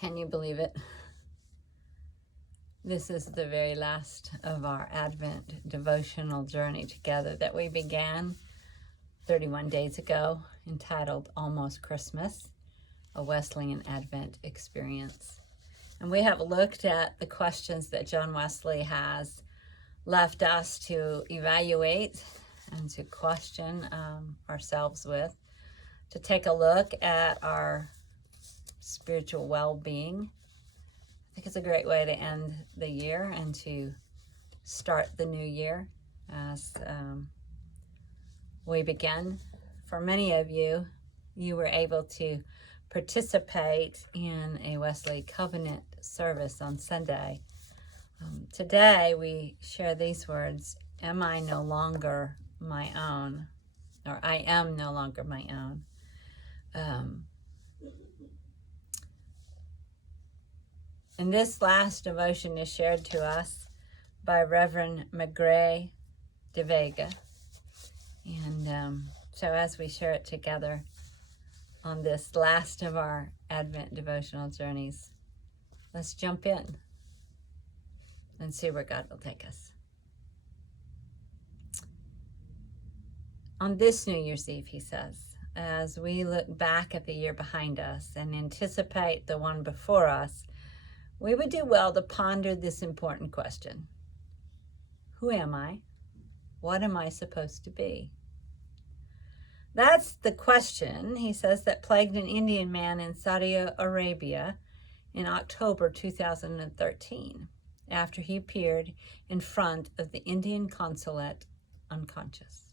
Can you believe it? This is the very last of our Advent devotional journey together that we began 31 days ago, entitled Almost Christmas, a Wesleyan Advent Experience. And we have looked at the questions that John Wesley has left us to evaluate and to question ourselves with, to take a look at our spiritual well-being. I think it's a great way to end the year and to start the new year as we begin. For many of you, you were able to participate in a Wesley Covenant service on Sunday. Today we share these words: am I no longer my own? Or I am no longer my own. And this last devotion is shared to us by Reverend McGray de Vega. And so as we share it together on this last of our Advent devotional journeys, let's jump in and see where God will take us. On this New Year's Eve, he says, as we look back at the year behind us and anticipate the one before us, we would do well to ponder this important question. Who am I? What am I supposed to be? That's the question, he says, that plagued an Indian man in Saudi Arabia in October 2013, after he appeared in front of the Indian consulate unconscious.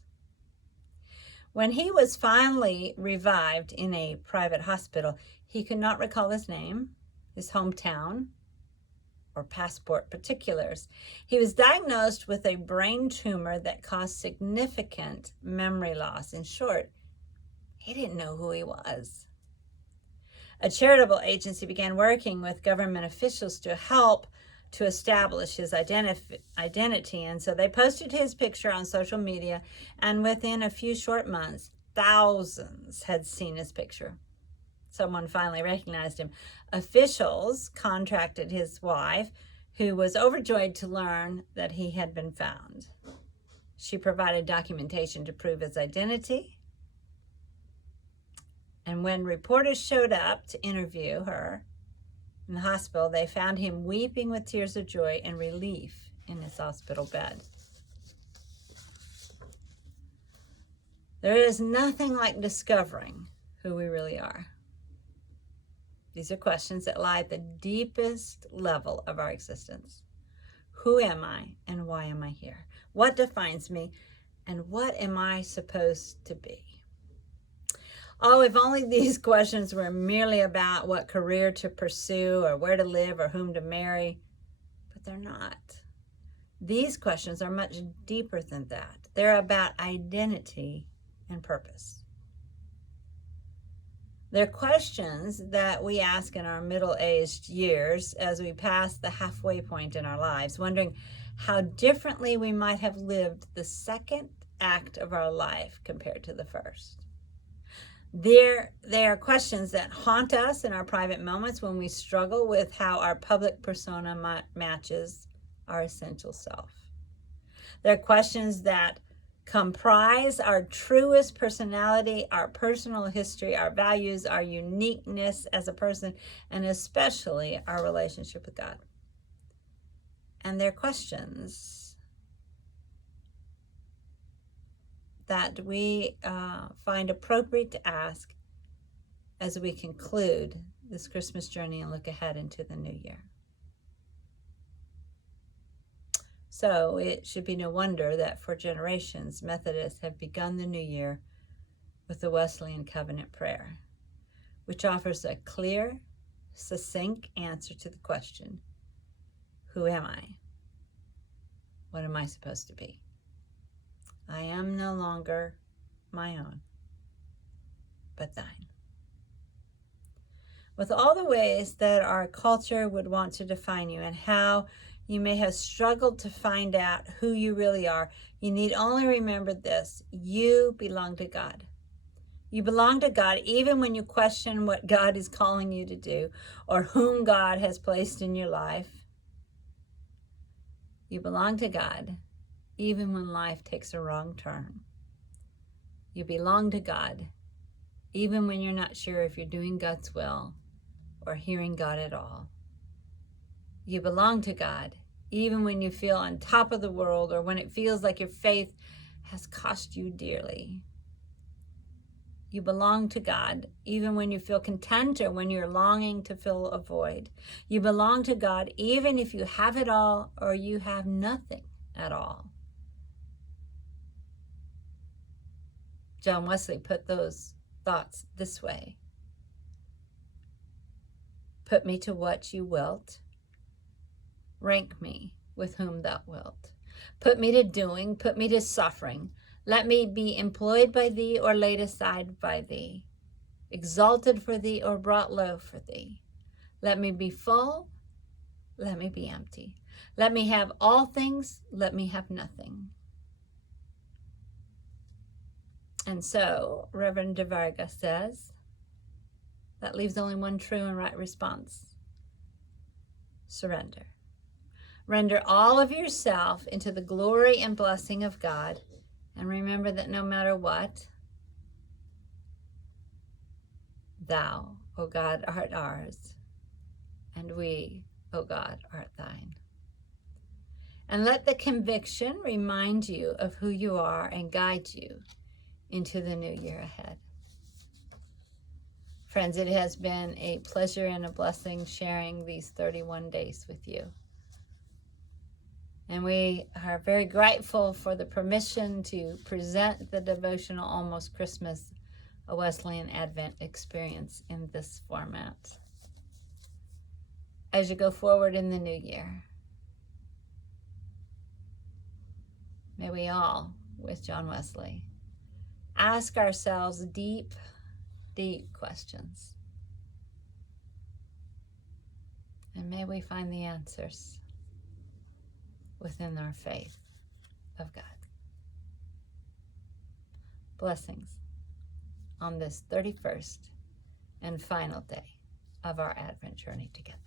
When he was finally revived in a private hospital, he could not recall his name, his hometown, or passport particulars. He was diagnosed with a brain tumor that caused significant memory loss. In short, he didn't know who he was. A charitable agency began working with government officials to help to establish his identity, and so they posted his picture on social media, and within a few short months, thousands had seen his picture. Someone finally recognized him. Officials contacted his wife, who was overjoyed to learn that he had been found. She provided documentation to prove his identity. And when reporters showed up to interview her in the hospital, they found him weeping with tears of joy and relief in his hospital bed. There is nothing like discovering who we really are. These are questions that lie at the deepest level of our existence. Who am I and why am I here? What defines me and what am I supposed to be? Oh, if only these questions were merely about what career to pursue or where to live or whom to marry, but they're not. These questions are much deeper than that. They're about identity and purpose. They're questions that we ask in our middle-aged years as we pass the halfway point in our lives, wondering how differently we might have lived the second act of our life compared to the first. They are questions that haunt us in our private moments when we struggle with how our public persona matches our essential self. They're questions that comprise our truest personality, our personal history, our values, our uniqueness as a person, and especially our relationship with God. And they're questions that we find appropriate to ask as we conclude this Christmas journey and look ahead into the new year. So it should be no wonder that for generations, Methodists have begun the new year with the Wesleyan Covenant prayer, which offers a clear, succinct answer to the question, who am I? What am I supposed to be? I am no longer my own, but thine. With all the ways that our culture would want to define you and how you may have struggled to find out who you really are, you need only remember this: you belong to God. You belong to God even when you question what God is calling you to do or whom God has placed in your life. You belong to God even when life takes a wrong turn. You belong to God even when you're not sure if you're doing God's will or hearing God at all. You belong to God even when you feel on top of the world or when it feels like your faith has cost you dearly. You belong to God even when you feel content or when you're longing to fill a void. You belong to God even if you have it all or you have nothing at all. John Wesley put those thoughts this way. Put me to what you wilt. Rank me with whom thou wilt. Put me to doing, put me to suffering. Let me be employed by thee or laid aside by thee, exalted for thee or brought low for thee. Let me be full, let me be empty. Let me have all things, let me have nothing. And so, Reverend de Vargas says, that leaves only one true and right response. Surrender. Render all of yourself into the glory and blessing of God. And remember that no matter what, thou, O God, art ours, and we, O God, art thine. And let the conviction remind you of who you are and guide you into the new year ahead. Friends, it has been a pleasure and a blessing sharing these 31 days with you. And we are very grateful for the permission to present the devotional Almost Christmas, a Wesleyan Advent experience in this format. As you go forward in the new year, may we all, with John Wesley, ask ourselves deep, deep questions. And may we find the answers within our faith of God. Blessings on this 31st and final day of our Advent journey together.